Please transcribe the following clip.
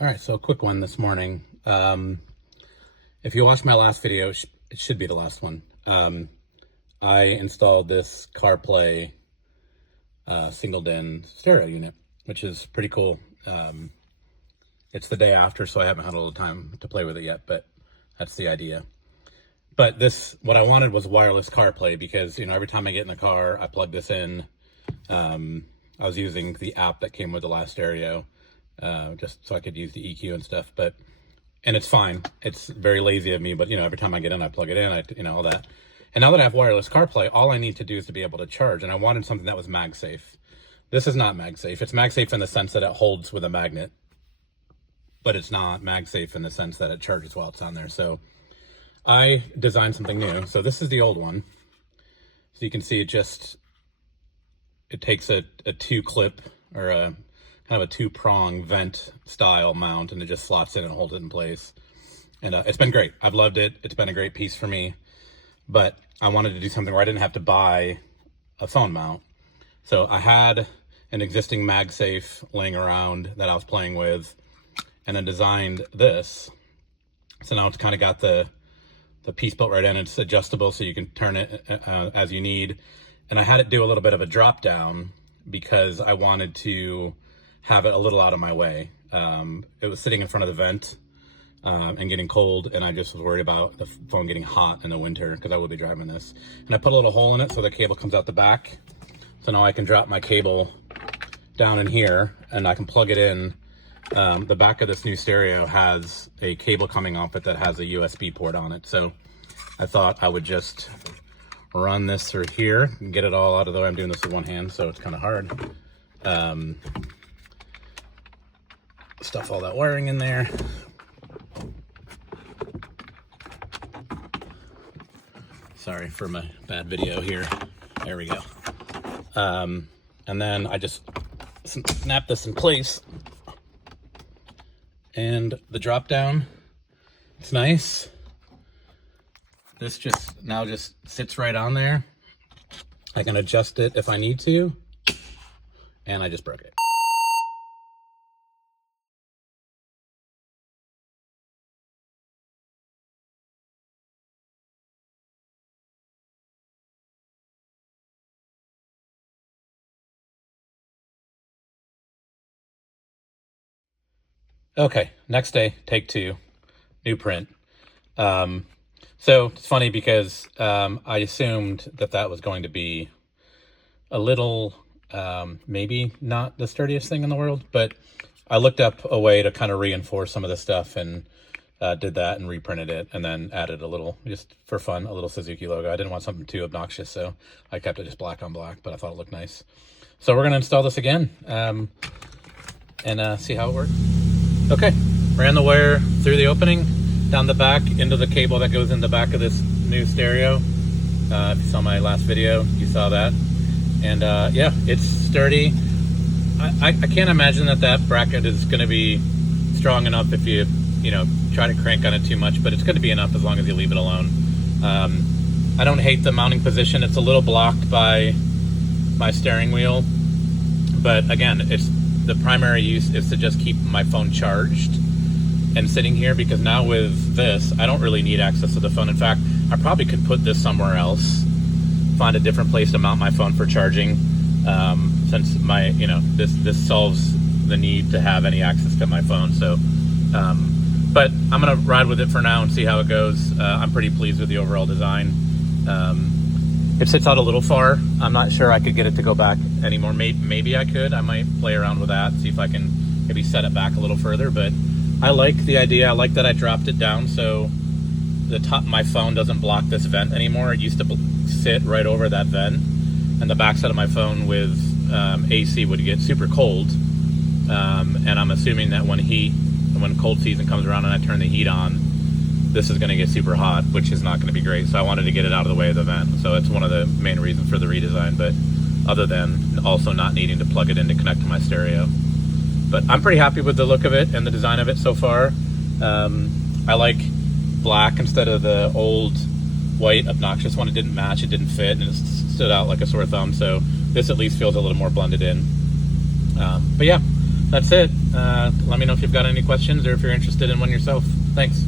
All right, so a quick one this morning. If you watched my last video, it should be the last one. I installed this CarPlay single DIN stereo unit, which is pretty cool. It's the day after, so I haven't had a little time to play with it yet, but that's the idea. But what I wanted was wireless CarPlay because, every time I get in the car, I plug this in. I was using the app that came with the last stereo, just so I could use the EQ and stuff, and it's fine. It's very lazy of me, but every time I get in, I plug it in, all that. And now that I have wireless CarPlay, all I need to do is to be able to charge, and I wanted something that was MagSafe. This is not MagSafe. It's MagSafe in the sense that it holds with a magnet, but it's not MagSafe in the sense that it charges while it's on there. So I designed something new. So this is the old one. So you can see it takes a two clip or a kind of a two-prong vent style mount, and it just slots in and holds it in place. And it's been great. I've loved it. It's been a great piece for me, but I wanted to do something where I didn't have to buy a phone mount. So I had an existing MagSafe laying around that I was playing with, and then designed this. So now it's kind of got the piece built right in. It's adjustable, so you can turn it as you need. And I had it do a little bit of a drop down because I wanted to have it a little out of my way. It was sitting in front of the vent and getting cold, and I just was worried about the phone getting hot in the winter because I will be driving this. And I put a little hole in it so the cable comes out the back. So now I can drop my cable down in here and I can plug it in. The back of this new stereo has a cable coming off it that has a USB port on it. So I thought I would just run this through here and get it all out of the way. I'm doing this with one hand, so it's kind of hard. Stuff all that wiring in there. Sorry for my bad video here. There we go. And then I just snap this in place. And the drop down, it's nice. This now just sits right on there. I can adjust it if I need to. And I just broke it. Okay, next day, take two, new print. So it's funny because I assumed that was going to be a little, maybe not the sturdiest thing in the world, but I looked up a way to kind of reinforce some of this stuff and did that and reprinted it, and then added a little, just for fun, a little Suzuki logo. I didn't want something too obnoxious, so I kept it just black on black, but I thought it looked nice. So we're going to install this again and see how it works. Okay, ran the wire through the opening, down the back, into the cable that goes in the back of this new stereo. If you saw my last video, you saw that. And yeah, it's sturdy. I can't imagine that bracket is going to be strong enough if you try to crank on it too much, but it's going to be enough as long as you leave it alone. I don't hate the mounting position. It's a little blocked by my steering wheel, but again, the primary use is to just keep my phone charged and sitting here, because now with this, I don't really need access to the phone. In fact, I probably could put this somewhere else, find a different place to mount my phone for charging, since this solves the need to have any access to my phone. So, but I'm gonna ride with it for now and see how it goes. I'm pretty pleased with the overall design. It sits out a little far. I'm not sure I could get it to go back anymore. Maybe I could. I might play around with that, see if I can maybe set it back a little further. But I like the idea. I like that I dropped it down so the top of my phone doesn't block this vent anymore. It used to sit right over that vent, and the backside of my phone with AC would get super cold. And I'm assuming that when cold season comes around and I turn the heat on, this is going to get super hot, which is not going to be great. So I wanted to get it out of the way of the vent. So it's one of the main reasons for the redesign, but other than also not needing to plug it in to connect to my stereo. But I'm pretty happy with the look of it and the design of it so far. I like black instead of the old white obnoxious one. It didn't match, it didn't fit, and it stood out like a sore thumb. So this at least feels a little more blended in. But yeah, that's it. Let me know if you've got any questions or if you're interested in one yourself. Thanks.